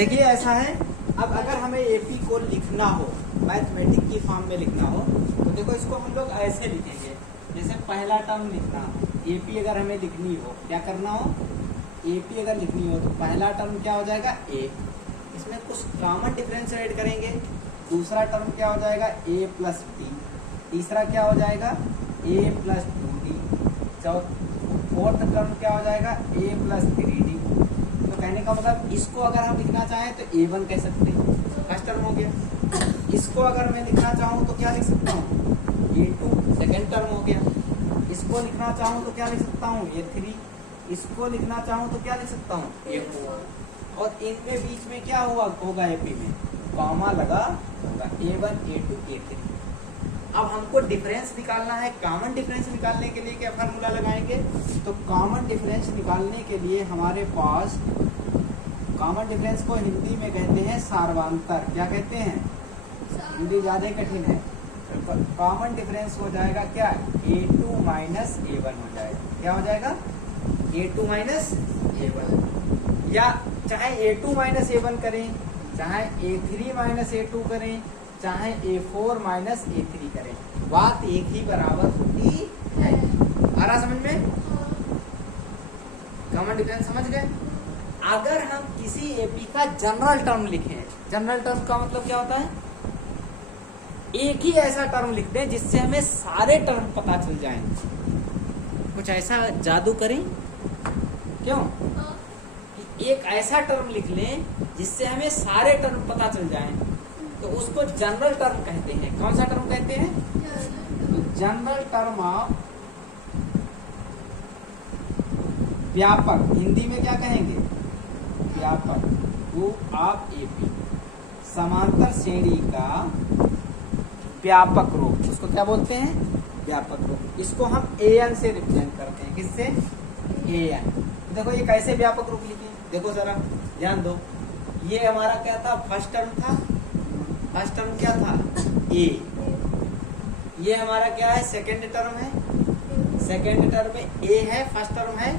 देखिए ऐसा है, अब अगर हमें एपी को लिखना हो, मैथमेटिक की फॉर्म में लिखना हो, तो देखो इसको हम लोग ऐसे लिखेंगे। जैसे पहला टर्म लिखना हो, एपी अगर हमें लिखनी हो, क्या करना हो, एपी अगर लिखनी हो तो पहला टर्म क्या हो जाएगा ए, इसमें कुछ कॉमन डिफरेंस ऐड करेंगे। दूसरा टर्म क्या हो जाएगा ए प्लस डी, तीसरा क्या हो जाएगा ए प्लस 2d, फोर्थ टर्म क्या हो जाएगा ए प्लस 3d। तो कहने का मतलब इसको अगर हम लिखना चाहें तो a1 कह सकते हैं, फर्स्ट टर्म हो गया। इसको अगर मैं लिखना चाहूँ तो क्या लिख सकता हूँ a2, सेकेंड टर्म हो गया। इसको लिखना चाहूँ तो क्या लिख सकता हूँ a3, इसको लिखना चाहूँ तो क्या लिख सकता हूँ a4। और इनके बीच में क्या होगा एपी में कॉमा लगा होगा a1 a2 a3। अब हमको डिफरेंस निकालना है। कॉमन डिफरेंस निकालने के लिए क्या फार्मूला लगाएंगे, तो कॉमन डिफरेंस निकालने के लिए हमारे पास, कॉमन डिफरेंस को हिंदी में कहते हैं सार्वंतर। क्या कहते हैं, हिंदी ज्यादा कठिन है। कॉमन डिफरेंस हो जाएगा क्या a2 माइनस a1 हो जाएगा। क्या हो जाएगा a2 माइनस a1, या चाहे a2 माइनस a1 करें, चाहे a3 माइनस a2 करें, चाहे a4 माइनस a3 करें, बात एक ही बराबर होती है। आ रहा समझ में, कॉमन डिफरेंस समझ गए। अगर हम किसी एपी का जनरल टर्म लिखें, जनरल टर्म का मतलब क्या होता है, एक ही ऐसा टर्म लिख दें जिससे हमें सारे टर्म पता चल जाएं। कुछ ऐसा जादू करें, क्यों, एक ऐसा टर्म लिख लें जिससे हमें सारे टर्म पता चल जाएं, तो उसको जनरल टर्म कहते हैं। कौन सा टर्म कहते हैं, तो जनरल टर्म ऑफ व्यापक, हिंदी में क्या कहेंगे व्यापक, ग्रुप ऑफ एपी, समांतर श्रेणी का व्यापक रूप, उसको क्या बोलते हैं व्यापक रूप। इसको हम an से रिप्रेजेंट करते हैं, किससे an। देखो ये कैसे व्यापक रूप लिखे, देखो जरा ध्यान दो। ये हमारा क्या था, फर्स्ट टर्म था, फर्स्ट टर्म क्या था ए, ये हमारा क्या है सेकेंड टर्म है, सेकेंड टर्म में ए है, फर्स्ट टर्म है,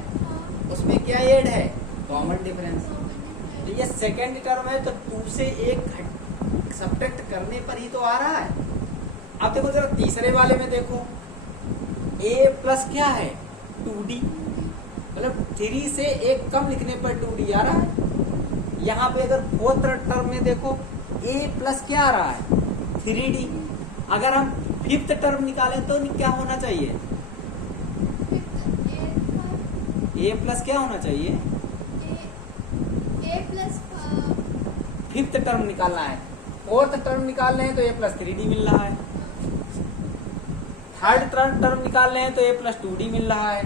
उसमें क्या ऐड है कॉमन डिफरेंस। तो ये सेकेंड टर्म है, तो 2 से 1 सब्ट्रैक्ट करने पर ही तो आ रहा है। अब देखो जरा तीसरे वाले में देखो, a प्लस क्या है 2d, मतलब 3 से 1 कम लिखने पर 2d आ रहा है। यहाँ पे अगर फोर्थ टर्म में देखो a प्लस क्या आ रहा है 3d। अगर हम फिफ्थ टर्म निकालें तो क्या होना चाहिए, a प्लस क्या होना चाहिए, फिफ्थ टर्म निकालना है। फोर्थ टर्म निकाल रहे हैं तो a प्लस 3d मिल रहा है, थर्ड टर्म निकाल रहे हैं तो a प्लस 2d मिल रहा है,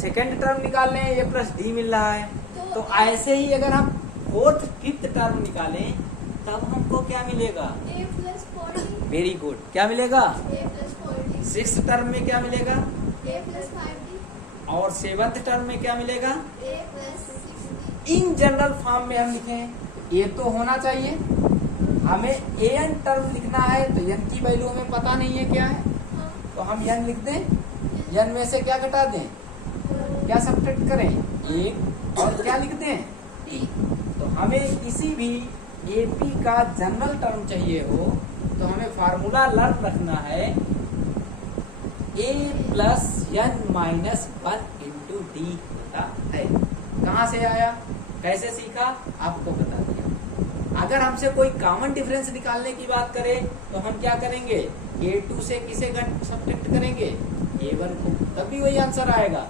सेकेंड टर्म निकाल रहे हैं a प्लस d मिल रहा है। तो ऐसे ही अगर हम फोर्थ फिफ्थ टर्म निकालें तब हमको क्या मिलेगा a plus 4d। Very good, क्या मिलेगा a plus 4d। Six term में क्या मिलेगा a प्लस 5d। और सेवंथ टर्म में क्या मिलेगा। a plus 6d। In general form में हम लिखें, ए तो होना चाहिए, हमें an टर्म लिखना है तो n की वैल्यू हमें पता नहीं है क्या है, तो हम n लिख दें, n में से क्या घटा दें, क्या सब्ट्रैक्ट करें 1, और क्या लिख दें t। तो हमें किसी भी एपी का जनरल टर्म चाहिए हो तो हमें फार्मूला लर्न रखना है a plus n minus 1 into D होता है। कहाँ से आया, कैसे सीखा, आपको बता दिया। अगर हमसे कोई कॉमन डिफरेंस निकालने की बात करें तो हम क्या करेंगे, a2 से किसे सब्ट्रैक्ट करेंगे a1 को, तब भी वही आंसर आएगा।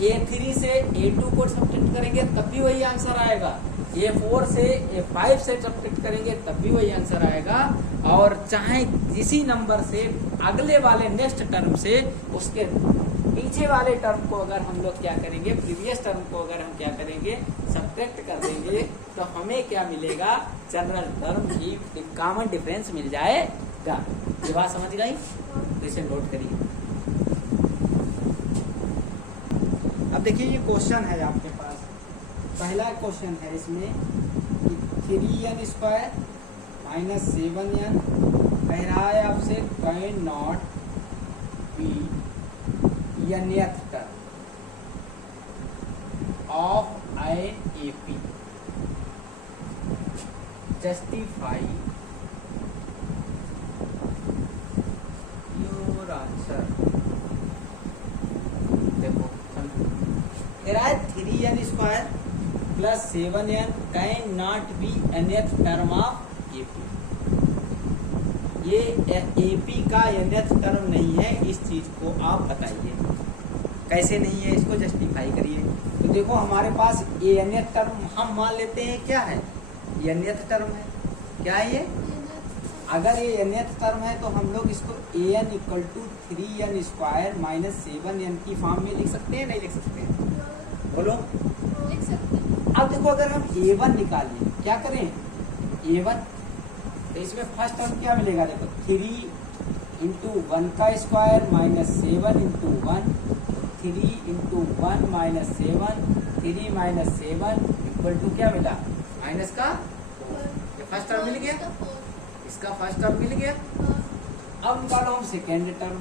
a3 से a2 को सब्ट्रैक्ट करेंगे तब भी वही आंसर आएगा। a4 से a5 से सब्ट्रैक्ट करेंगे तब भी वही आंसर आएगा। और चाहे किसी नंबर से अगले वाले नेक्स्ट टर्म से उसके पीछे वाले टर्म को अगर हम लोग क्या करेंगे, प्रीवियस टर्म को अगर हम क्या करेंगे सब्ट्रैक्ट कर देंगे तो हमें क्या मिलेगा, जनरल टर्म की कॉमन डिफरेंस मिल जाएगा। ये बात समझ गई, तो इसे नोट करिए। अब देखिए ये क्वेश्चन है आपके पास, पहला क्वेश्चन है इसमें कि 3n स्क्वायर माइनस 7n कह रहा है आपसे can not be nth term of an AP. Justify your answer. देखो कह रहा है 3n² plus 7n can not be nth term of AP. ये एपी का nth टर्म नहीं है, इस चीज को आप बताइए कैसे नहीं है, इसको जस्टिफाई करिए। तो देखो हमारे पास ये nth टर्म हम मान लेते हैं क्या है, ये nth टर्म है। क्या है ये? अगर ये nth टर्म है तो हम लोग इसको an equal to 3n² minus 7n की फॉर्म में लिख सकते हैं, नहीं लिख सकते हैं? बोलो। लिख सकते हैं। अब देखो अगर हम a1 निकालें, क्या करें a1, तो इसमें फर्स्ट टर्म क्या मिलेगा, देखो 3 इंटू 1 का square minus 7 into 1, 3 into 1 minus 7, 3 minus 7 equal to क्या मिला, माइनस का 4। ये फर्स्ट टर्म मिल गया, इसका फर्स्ट टर्म मिल गया। अब निकालो हम second term,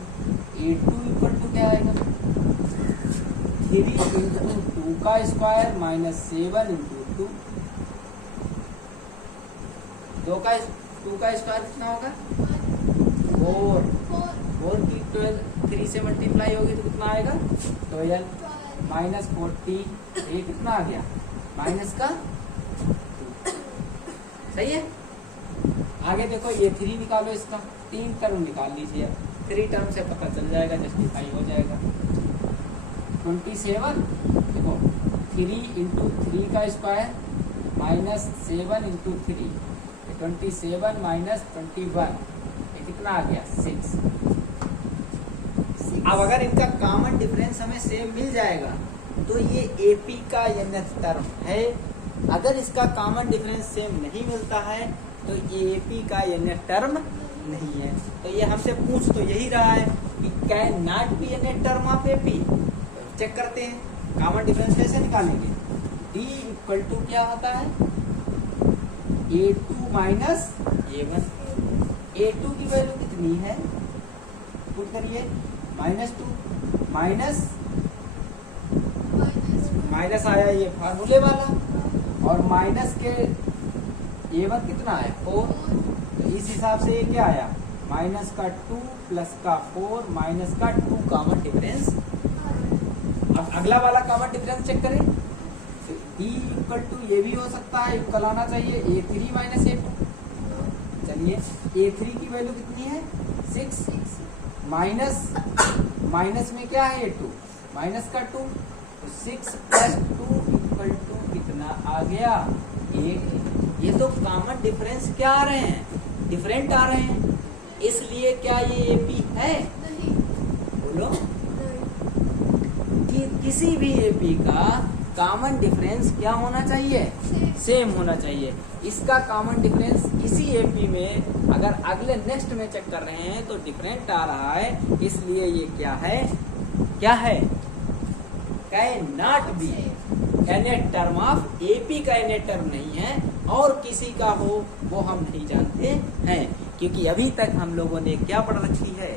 a2 equal to क्या आएगा, 3 इंटू 2 का स्क्वायर माइनस 7 इंटू 2, 2 का स्क्वायर कितना होगा, 4 की 3 से मल्टीप्लाई होगी तो कितना आएगा 12 माइनस 40, ये कितना आ गया माइनस का 2। सही है। आगे देखो ये 3 निकालो, इसका 3 टर्म निकाल लीजिए, 3 टर्म से पता चल जाएगा, जस्टिफाई हो जाएगा। 27 देखो 3 इंटू 3 का स्क्वायर माइनस 7 इंटू 3, 27 माइनस 21, ये कितना आ गया 6। अब अगर इनका कॉमन डिफरेंस हमें सेम मिल जाएगा तो ये एपी का nth टर्म है। अगर इसका कॉमन डिफरेंस सेम नहीं मिलता है तो ये एपी का nth टर्म नहीं है। तो ये हमसे पूछ तो यही रहा है कि can not be nth term of AP. Check करते हैं कॉमन डिफरेंस कैसे निकालेंगे। डी इक्वल टू क्या होता है, a2 माइनस a1। a2 की वैल्यू कितनी है, पुट करिए -2 माइनस आया ये फार्मूले वाला, और माइनस के a1 कितना है 4, तो इस हिसाब से ये क्या आया माइनस का 2 प्लस का 4 माइनस का 2 कॉमन डिफरेंस। अब अगला वाला कॉमन डिफरेंस चेक करें, D इक्वल टू ये भी हो सकता है, इक्वल आना चाहिए a3 माइनस a2। चलिए a3 की वैल्यू कितनी है 6, माइनस में क्या है a2 माइनस का 2, तो 6 प्लस 2 इक्वल टू कितना आ गया 8। ये तो कॉमन डिफरेंस क्या आ रहे हैं, डिफरेंट आ रहे हैं, इसलिए क्या ये एपी है, बोलो। कि किसी भी एपी का कॉमन डिफरेंस क्या होना चाहिए, सेम होना चाहिए। इसका कॉमन डिफरेंस इसी एपी में अगर अगले नेक्स्ट में चेक कर रहे हैं तो डिफरेंट आ रहा है, इसलिए ये क्या है, can not be nth term of AP का nth टर्म नहीं है, और किसी का हो वो हम नहीं जानते हैं, क्योंकि अभी तक हम लोगों ने क्या पढ़ रखी है,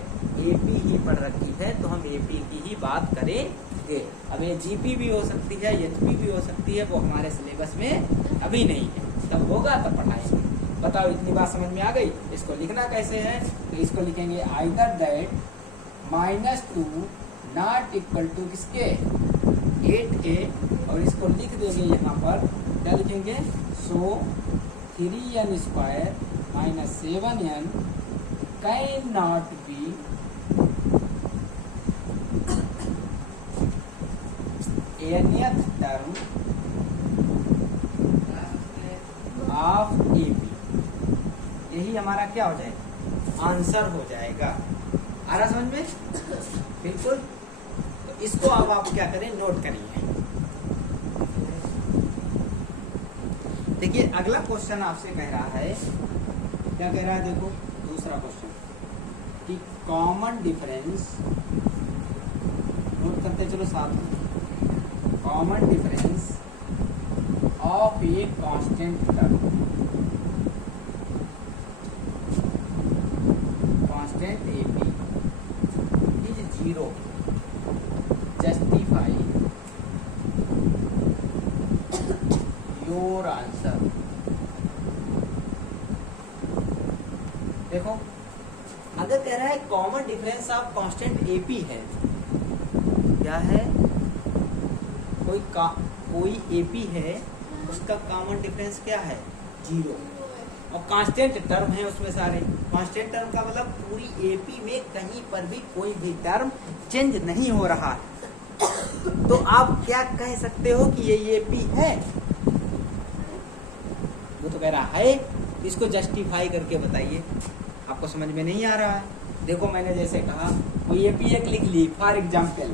एपी ही पढ़ रखी है, तो हम एपी की ही बात करेंगे। अब ये जीपी भी हो सकती है, एचपी भी हो सकती है, वो हमारे सिलेबस में अभी नहीं है, तब होगा तब पढ़ाएंगे। बताओ इतनी बात समझ में आ गई। इसको लिखना कैसे है, तो इसको लिखेंगे either that -2 not equal to किसके 8 और इसको लिख देंगे यहाँ पर, क्या लिखेंगे, सो 3n² minus 7n can not be nth term of AP. यही हमारा क्या हो जाएगा, आंसर हो जाएगा। आ रहा समझ में, बिल्कुल। तो इसको अब आप क्या करें, नोट करिए। देखिए अगला क्वेश्चन आपसे कह रहा है, क्या कह रहा है, देखो दूसरा क्वेश्चन कि कॉमन डिफरेंस, नोट करते चलो साथ में, common difference of a constant term, constant AP is 0, justify your answer. देखो अगर कह रहा है common difference of constant AP है, क्या है, कोई एपी है, उसका कॉमन डिफरेंस क्या है, 0, और कांस्टेंट टर्म है उसमें सारे। कांस्टेंट टर्म का मतलब पूरी एपी में कहीं पर भी कोई भी टर्म चेंज नहीं हो रहा है, तो आप क्या कह सकते हो कि ये एपी है। वो तो कह रहा है, इसको जस्टिफाई करके बताइए, आपको समझ में नहीं आ रहा है। देखो मैंने जैसे कहा कोई एपी एक लिख ली, फॉर एग्जाम्पल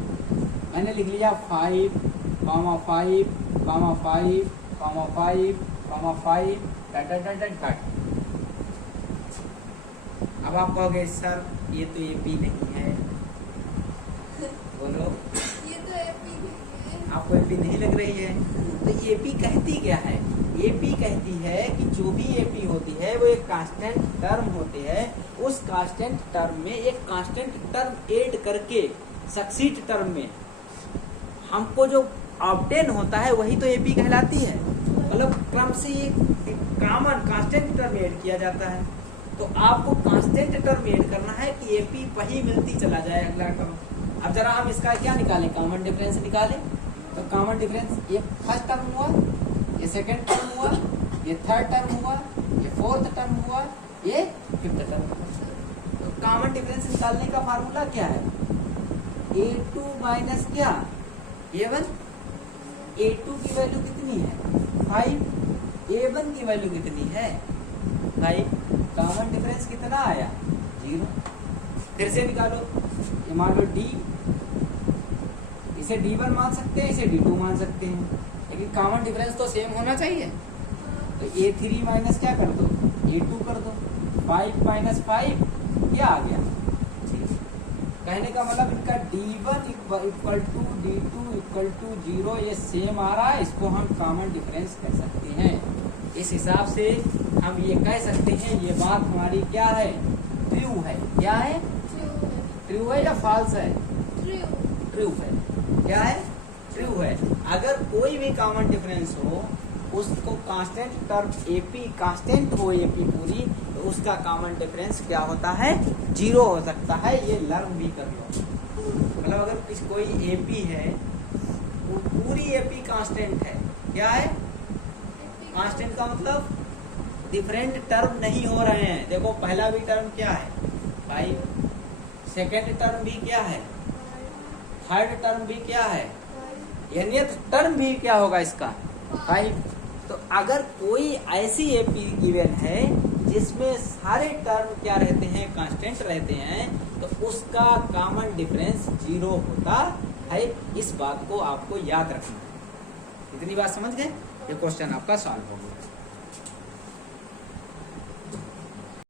मैंने लिख लिया 5, 5, 5, 5, 5 डट। अब आप कहोगे सर ये तो एपी नहीं है, बोलो ये तो एपी नहीं है। आपको एपी नहीं लग रही है, तो एपी कहती क्या है, एपी कहती है कि जो भी एपी होती है वो एक कांस्टेंट टर्म होती है, उस कांस्टेंट टर्म में एक कांस्टेंट टर्म ऐड करके सक्सीड टर्म में हमको जो ऑब्टेन होता है वही तो एपी कहलाती है। मतलब क्रम से एक कॉमन कांस्टेंट टर्म ऐड किया जाता है, तो आपको कांस्टेंट टर्म ऐड करना है कि एपी वही मिलती चला जाए अगला टर्म। अब जरा हम इसका क्या निकालें, कॉमन डिफरेंस निकालें। तो कॉमन डिफरेंस ये फर्स्ट टर्म हुआ, ये सेकंड टर्म हुआ, ये थर्ड टर्म हुआ, ये फोर्थ टर्म हुआ, ये फिफ्थ टर्म हुआ। तो कॉमन डिफरेंस निकालने का फार्मूला क्या है, A2 माइनस क्या, A1। A2 की वैल्यू कितनी है 5, A1 की वैल्यू कितनी है 5, कॉमन डिफरेंस कितना आया 0। फिर से निकालो, ये मान लो D, इसे D1 मान सकते हैं, इसे D2 मान सकते हैं, लेकिन कॉमन डिफरेंस तो सेम होना चाहिए। तो A3 माइनस क्या कर दो, A2 कर दो, 5 माइनस 5 क्या आ गया 0। कहने का मतलब इनका D1 equal to D2 equal to 0 ये सेम आ रहा है, इसको हम कॉमन डिफरेंस कह सकते हैं। इस हिसाब से हम ये कह सकते हैं ये बात हमारी क्या है, ट्रू है। क्या है, ट्रू है या फॉल्स है, ट्रू है। क्या है, ट्रू है। अगर कोई भी कॉमन डिफरेंस हो उसको कांस्टेंट टर्म एपी, कांस्टेंट हो एपी पूरी, तो उसका कॉमन डिफरेंस क्या होता है 0 हो सकता है। ये लर्न भी कर लो। मतलब अगर कोई एपी है वो पूरी एपी कांस्टेंट है, क्या है, कांस्टेंट का मतलब डिफरेंट टर्म नहीं हो रहे हैं। देखो पहला भी टर्म क्या है 5, सेकेंड टर्म भी क्या है, थर्ड टर्म भी क्या है, यानी टर्म भी क्या होगा इसका 5। तो अगर कोई ऐसी एपी गिवन है जिसमें सारे टर्म क्या रहते हैं, कांस्टेंट रहते हैं, तो उसका कॉमन डिफरेंस 0 होता है। इस बात को आपको याद रखना है। इतनी बात समझ गए, ये क्वेश्चन आपका सॉल्व हो गया।